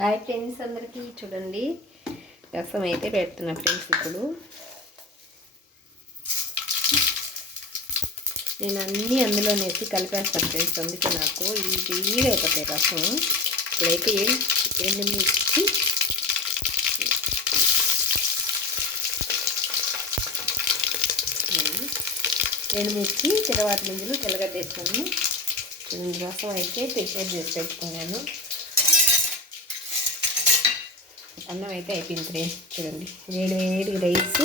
Hi friends, అందరికీ చూడండి రసం అయితే పెడుతున్నా ఫ్రెండ్స్. ఇప్పుడు నేను అన్నీ అందులోనేసి కలిపేస్తాను ఫ్రెండ్స్. అందుకే నాకు ఈజీగా అయిపోతాయి రసం. ఇప్పుడైతే ఎండుమిర్చి, తర్వాత గింజలు తెల్లగడ్డేసాను. రసం అయితే ప్రిపేర్ చేసి పెట్టుకున్నాను. అన్నం అయితే అయిపోయింది ఫ్రెండ్స్. చూడండి, వేడి రైసు,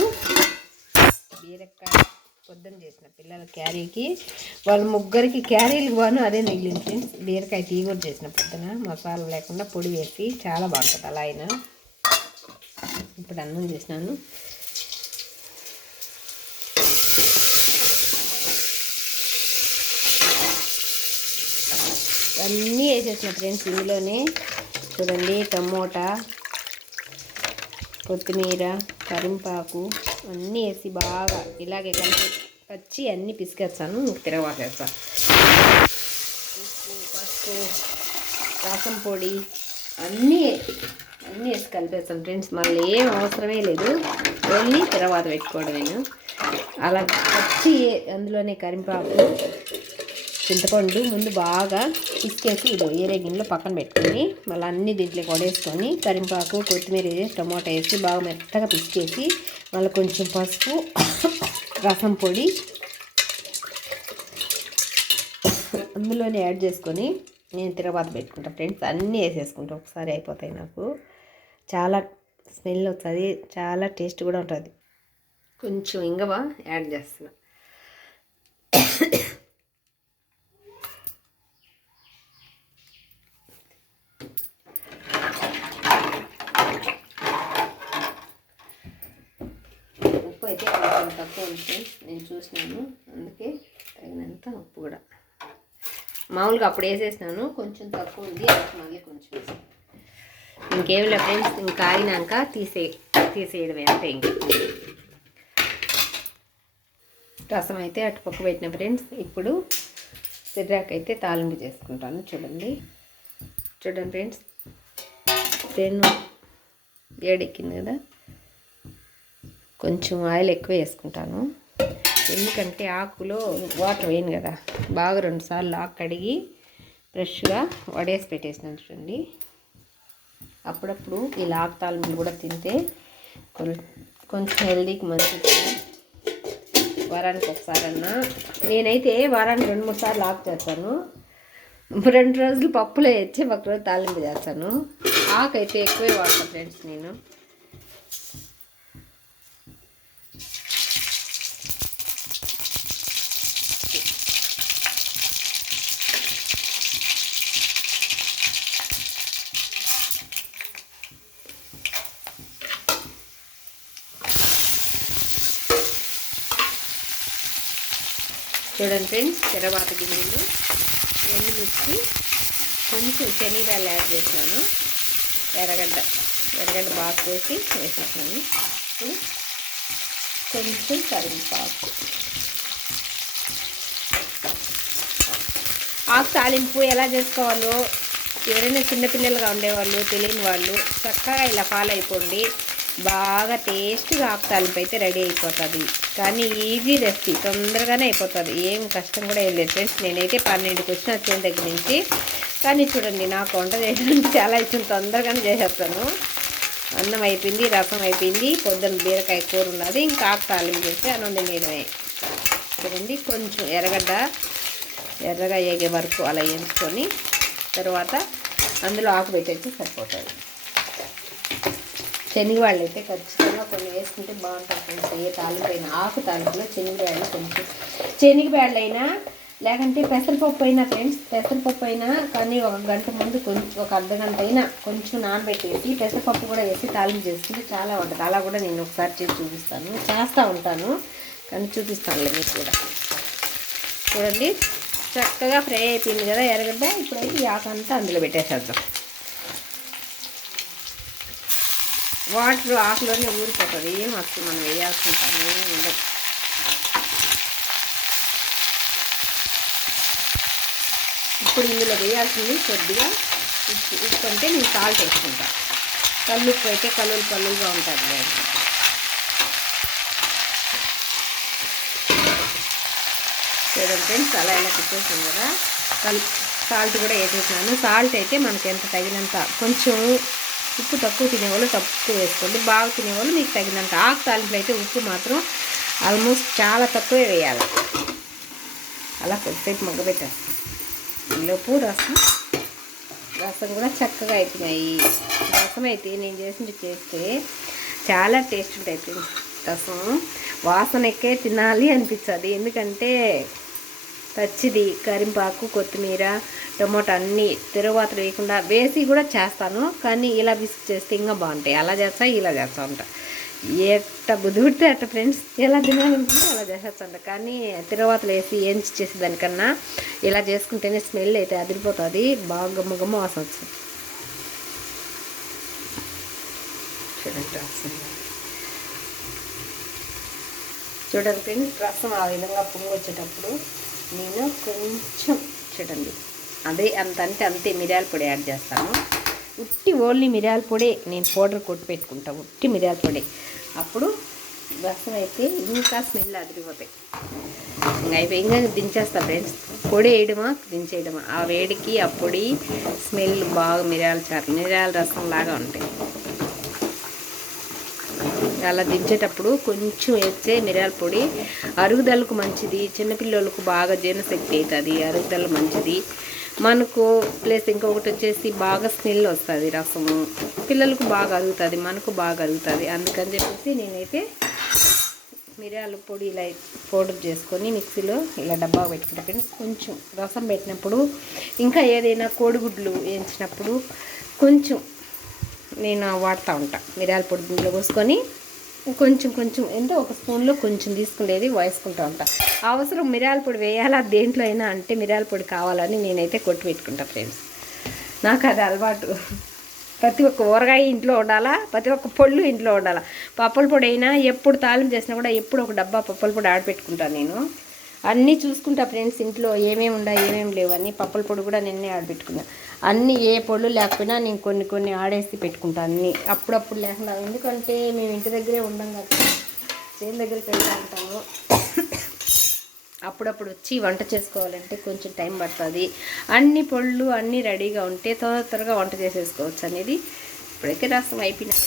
బీరకాయ పొద్దున చేసిన పిల్లల క్యారీకి, వాళ్ళ ముగ్గురికి క్యారీలు బాను అదే మిగిలింది ఫ్రెండ్స్. బీరకాయ టీ కూడా చేసిన పొద్దున, మసాలా లేకుండా పొడి వేసి చాలా బాగుంటుంది అలా అయినా. ఇప్పుడు అన్నం చేసినాను. అన్నీ వేసేసిన ఫ్రెండ్స్ ఇందులోనే. చూడండి, టమోటా, కొత్తిమీర, కరింపాకు అన్నీ వేసి బాగా ఇలాగే పచ్చి అన్నీ పిసికేస్తాను. తిరగవాసేస్తాను. ఉప్పు, పసుపు, రసం పొడి అన్నీ వేసి కలిపేస్తాను ఫ్రెండ్స్. మళ్ళీ ఏం అవసరమే లేదు, ఓన్లీ తర్వాత పెట్టుకోవడమేను. అలా పచ్చి అందులోనే కరింపాకు, చింతపండు ముందు బాగా పిసికేసి ఇది వేరే గిన్నెలో పక్కన పెట్టుకొని మళ్ళీ అన్ని దీంట్లో కొడేసుకొని కరింపాకు, కొత్తిమీర, టమోటా వేసి బాగా మెత్తగా పిసికేసి మళ్ళీ కొంచెం పసుపు, రసం పొడి అందులోనే యాడ్ చేసుకొని నేను తిరగబాత పెట్టుకుంటాను ఫ్రెండ్స్. అన్నీ వేసేసుకుంటా ఒకసారి అయిపోతాయి. నాకు చాలా స్మెల్ వస్తుంది, చాలా టేస్ట్ కూడా ఉంటుంది. కొంచెం ఇంగవ యాడ్ చేస్తున్నా. ఉప్పు అయితే కొంచెం తక్కువ ఉంది నేను చూసినాను, అందుకే తగినంత ఉప్పు కూడా మామూలుగా అప్పుడు వేసేసినాను. కొంచెం తక్కువ ఉంది, మళ్ళీ కొంచెం వేసాను. ఇంకేం లేదు ఫ్రెండ్స్, ఇంకా ఆగినాక తీసేయడమే అంటే. ఇంక రసం అయితే అటు పక్క పెట్టిన ఫ్రెండ్స్. ఇప్పుడు సిర్రాకు అయితే తాలింపు చేసుకుంటాను. చూడండి ఫ్రెండ్స్, పెను వేడెక్కింది కదా, కొంచెం ఆయిల్ ఎక్కువ వేసుకుంటాను. ఎందుకంటే ఆకులో వాటర్ వేయను కదా, బాగా 2 సార్లు ఆకు కడిగి ఫ్రెష్గా వడేసి పెట్టేసినాను. చూడండి, అప్పుడప్పుడు ఇలా ఆకు తాలింపులు కూడా తింటే కొంచెం హెల్దీకి మంచిది. వారానికి ఒకసారన్నా, నేనైతే వారానికి 2-3 సార్లు ఆకు చేస్తాను. 2 రోజులు పప్పులో వేసి 1 రోజు తాలింపు చేస్తాను. ఆకు అయితే ఎక్కువే వాడతాను ఫ్రెండ్స్ నేను. చూడండి ఫ్రెండ్స్, తెరవాత గింజలు, ఎండుమిర్చి, కొంచెం శనగలు యాడ్ చేసినాను, ఎర్రగడ్డ బాగా వేసి వేసేసినాను. కొంచెం కరింపాకు. ఆకు తాలింపు ఎలా చేసుకోవాలో ఎవరైనా చిన్నపిల్లలుగా ఉండేవాళ్ళు, తెలియని వాళ్ళు చక్కగా ఇలా ఫాలో అయిపోండి. బాగా టేస్ట్గా ఆకు తాలింపు అయితే రెడీ అయిపోతుంది. కానీ ఈజీ రెసిపీ, తొందరగానే అయిపోతుంది. ఏం కష్టం కూడా ఏం లేదు ఫ్రెండ్స్. నేనైతే 12కి వచ్చిన వచ్చేన దగ్గర నుంచి. కానీ చూడండి, నాకు వంట చేయడం చాలా ఇష్టం, తొందరగానే చేసేస్తాను. అన్నం అయిపోయింది, రసం అయిపోయింది, పొద్దున్న బీరకాయ కూర ఉన్నది, ఇంకా ఆకు తాలింపు చేస్తే అన్నం తినేయడమే. చూడండి, కొంచెం ఎర్రగా వేగే వరకు అలా వేసుకొని తర్వాత అందులో ఆకు పెట్టేసి సరిపోతుంది. శనగవాళ్ళు అయితే ఖచ్చితంగా కొన్ని వేసుకుంటే బాగుంటుంది ఫ్రెండ్స్. ఏ తాలింపు అయినా, ఆకు తాలింపులో శనగవాళ్ళు కొంచెం, శనగవాళ్ళు అయినా లేకంటే పెసరపప్పు అయినా ఫ్రెండ్స్, పెసరపప్పు అయినా కానీ 1 గంట ముందు కొంచెం 1 అర్ధగంట అయినా కొంచెం నానబెట్టేసి పెసరపప్పు కూడా వేసి తాలింపు చేసుకుంటే చాలా ఉంటుంది. అలా కూడా నేను ఒకసారి చేసి చూపిస్తాను, చేస్తూ ఉంటాను కానీ చూపిస్తానులే మీకు కూడా. చూడండి, చక్కగా ఫ్రై అయిపోయింది కదా ఎర్రగడ్డ. ఇప్పుడైతే ఈ ఆకంతా అందులో పెట్టేసేద్దాం. వాటర్ ఆకులోనే ఊరిపోతుంది, ఏం వస్తుంది మనం వేయాల్సిన పని ఉండదు. ఇప్పుడు ఇందులో వేయాల్సింది కొద్దిగా ఉప్పు అంటే నేను సాల్ట్ వేసుకుంటాను. కల్లుప్పు అయితే కల్లులుగా ఉంటుంది. చూడండి ఫ్రెండ్స్, అలా ఇలా కుట్టేసాను కదా. సాల్ట్ కూడా వేసేసినాను. సాల్ట్ అయితే మనకి ఎంత తగినంత, కొంచెం ఉప్పు తక్కువ తినేవాళ్ళు తక్కువ వేసుకోండి, బాగా తినేవాళ్ళు మీకు తగినంత. ఆకు తాలింపులు అయితే ఉప్పు మాత్రం ఆల్మోస్ట్ చాలా తక్కువే వేయాలి. అలా కొద్దిసేపు మగ్గబెట్టేస్తాం. ఈలోపు రసం కూడా చక్కగా అయిపోయినాయి. రసం అయితే నేను చేస్తే చాలా టేస్ట్ ఉంటాయి ఫ్రెండ్స్. రసం వాసన ఎక్కే తినాలి అనిపించదు. ఎందుకంటే పచ్చిది కరింపాకు, కొత్తిమీర, టమోటా అన్నీ తిరుగుబాతులు వేయకుండా వేసి కూడా చేస్తాను. కానీ ఇలా విసుగు చేస్తే ఇంకా బాగుంటాయి. అలా చేస్తా, ఇలా చేస్తూ ఉంటా. ఎట్ట బుద్ధి పుడితే అట్ట ఫ్రెండ్స్, ఎలా తినాలనుకుంటే అలా చేసేస్తా. కానీ తిరుగుబాతులు వేసి ఏం చేసేదానికన్నా ఇలా చేసుకుంటేనే స్మెల్ అయితే అదిరిపోతుంది. బాగా గమ్మ వాసన వస్తుంది. చూడండి ఫ్రెండ్స్, రసం ఆ విధంగా పొంగి వచ్చేటప్పుడు నేను కొంచెం చూడండి అంతే మిరియాల పొడి యాడ్ చేస్తాను. ఓన్లీ మిరియాల పొడి నేను పౌడర్ కొట్టి పెట్టుకుంటాను. మిరియాల పొడి. అప్పుడు రసం అయితే ఇంకా స్మెల్ అదిరిపోతాయి. ఇంకా దించేస్తా ఫ్రెండ్స్. పొడి వేయడమా దించేయడమా, ఆ వేడికి ఆ పొడి స్మెల్ బాగా మిరియాల రసం లాగా ఉంటాయి. అలా దించేటప్పుడు కొంచెం వేస్తే మిరియాల పొడి అరుగుదలకు మంచిది. చిన్నపిల్లలకు బాగా జీర్ణశక్తి అవుతుంది, అరుగుదల మంచిది మనకు. ప్లస్ ఇంకొకటి వచ్చేసి బాగా స్మెల్ వస్తుంది రసము. పిల్లలకు బాగా అరుగుతుంది, మనకు బాగా అరుగుతుంది. అందుకని చెప్పేసి నేనైతే మిరియాల పొడి ఇలా పౌడర్ చేసుకొని మిక్సీలో ఇలా డబ్బా పెట్టుకుంటా ఫ్రెండ్స్. కొంచెం రసం పెట్టినప్పుడు ఇంకా ఏదైనా కోడిగుడ్లు వేయించినప్పుడు కొంచెం నేను వాడుతూ ఉంటా. మిరియాల పొడి గుడ్లో పోసుకొని కొంచెం అంటే ఒక స్పూన్లో కొంచెం తీసుకునేది వేసుకుంటూ ఉంటా. అవసరం మిరియాల పొడి వేయాలా దేంట్లో అయినా అంటే మిరియాల పొడి కావాలని నేనైతే కొట్టి పెట్టుకుంటా ఫ్రెండ్స్. నాకు అది అలవాటు. ప్రతి ఒక్క ఊరగాయ ఇంట్లో ఉండాలా, ప్రతి ఒక్క పొళ్ళు ఇంట్లో ఉండాలా. పప్పుల పొడి అయినా ఎప్పుడు తాలింపు చేసినా కూడా ఎప్పుడు ఒక డబ్బా పప్పుల పొడి ఆడపెట్టుకుంటాను నేను. అన్నీ చూసుకుంటా ఫ్రెండ్స్, ఇంట్లో ఏమేమి ఉన్నాయి ఏమేమి లేవని. పప్పుల పొడి కూడా నిన్నే ఆడబెట్టుకున్నాను. అన్నీ ఏ పొళ్ళు లేకపోయినా నేను కొన్ని ఆడేసి పెట్టుకుంటాను అన్నీ. అప్పుడప్పుడు లేకుండా, ఎందుకంటే మేము ఇంటి దగ్గరే ఉండం కదా, చేను దగ్గరికి వెళ్తూ ఉంటాము. అప్పుడప్పుడు వచ్చి వంట చేసుకోవాలంటే కొంచెం టైం పడుతుంది. అన్ని పొళ్ళు అన్నీ రెడీగా ఉంటే త్వరగా వంట చేసేసుకోవచ్చు అనేది. ఇప్పుడైతే రసం అయిపోయినాయి.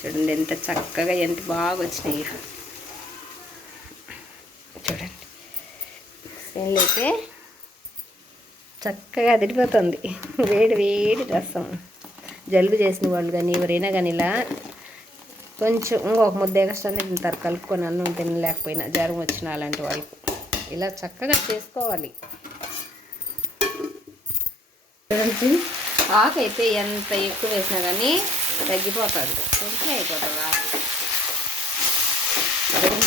చూడండి ఎంత చక్కగా ఎంత బాగా వచ్చినాయి. చూడండి స్మెల్ అయితే చక్కగా అదిరిపోతుంది. వేడి రసం. జలుబు చేసిన వాళ్ళు కానీ ఎవరైనా కానీ ఇలా కొంచెం ఇంకొక ముద్ద ఎగస్ట్రానే తింటారు కలుపుకొని, అన్నం తినలేకపోయినా జ్వరం వచ్చిన అలాంటి వాళ్ళకు ఇలా చక్కగా చేసుకోవాలి. చూడండి, ఆకు అయితే ఎంత ఎక్కువ వేసినా కానీ తగ్గిపోతుంది, కొంచెం అయిపోతుంది ఆకు.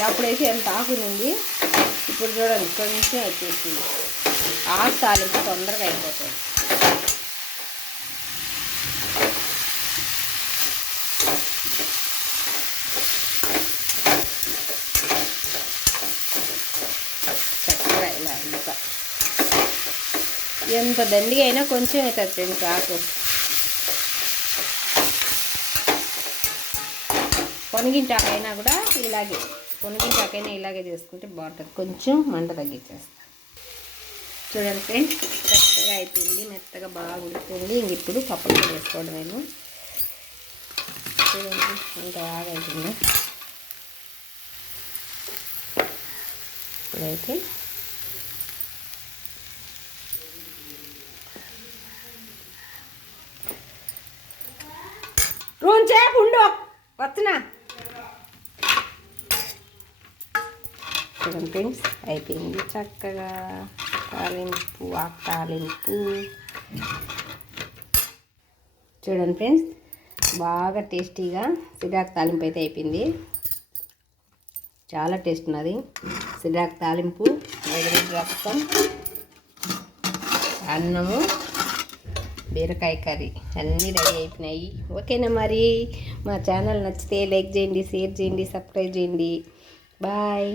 అప్పుడైతే ఎంత ఆకునింది, ఇప్పుడు చూడండి కొంచెం వచ్చేసింది. ఆకు తాలింపు తొందరగా అయిపోతుంది. చక్కగా ఇలా ఇంకా ఎంత దండిగా అయినా కొంచెం అవుతుంది ఫ్రెండ్స్ ఆకు. పొనిగింటాకైనా కూడా ఇలాగే చేసుకుంటే బాగుంటుంది. కొంచెం మంట తగ్గించేస్తాను. చూడండి ఫ్రెండ్స్, చక్కగా అయిపోయింది, మెత్తగా బాగా ఉడుకుతుంది. ఇంక ఇప్పుడు పప్పులు వేసుకోవడం నేను. చూడండి ఎంత బాగా అవుతుంది. ఇప్పుడైతే రోజేపు ఉండు వస్తున్నా. చూడండి ఫ్రెండ్స్, అయిపోయింది చక్కగా తాలింపు, ఆకు తాలింపు. చూడండి ఫ్రెండ్స్, బాగా టేస్టీగా సిరాకు తాలింపు అయితే అయిపోయింది. చాలా టేస్ట్ ఉన్నది. సిరాకు తాలింపు, వేడి రసం, అన్నము, బీరకాయ కర్రీ అన్నీ రెడీ అయిపోయినాయి. ఓకేనా మరి? మా ఛానల్ నచ్చితే లైక్ చేయండి, షేర్ చేయండి, సబ్స్క్రైబ్ చేయండి. బాయ్.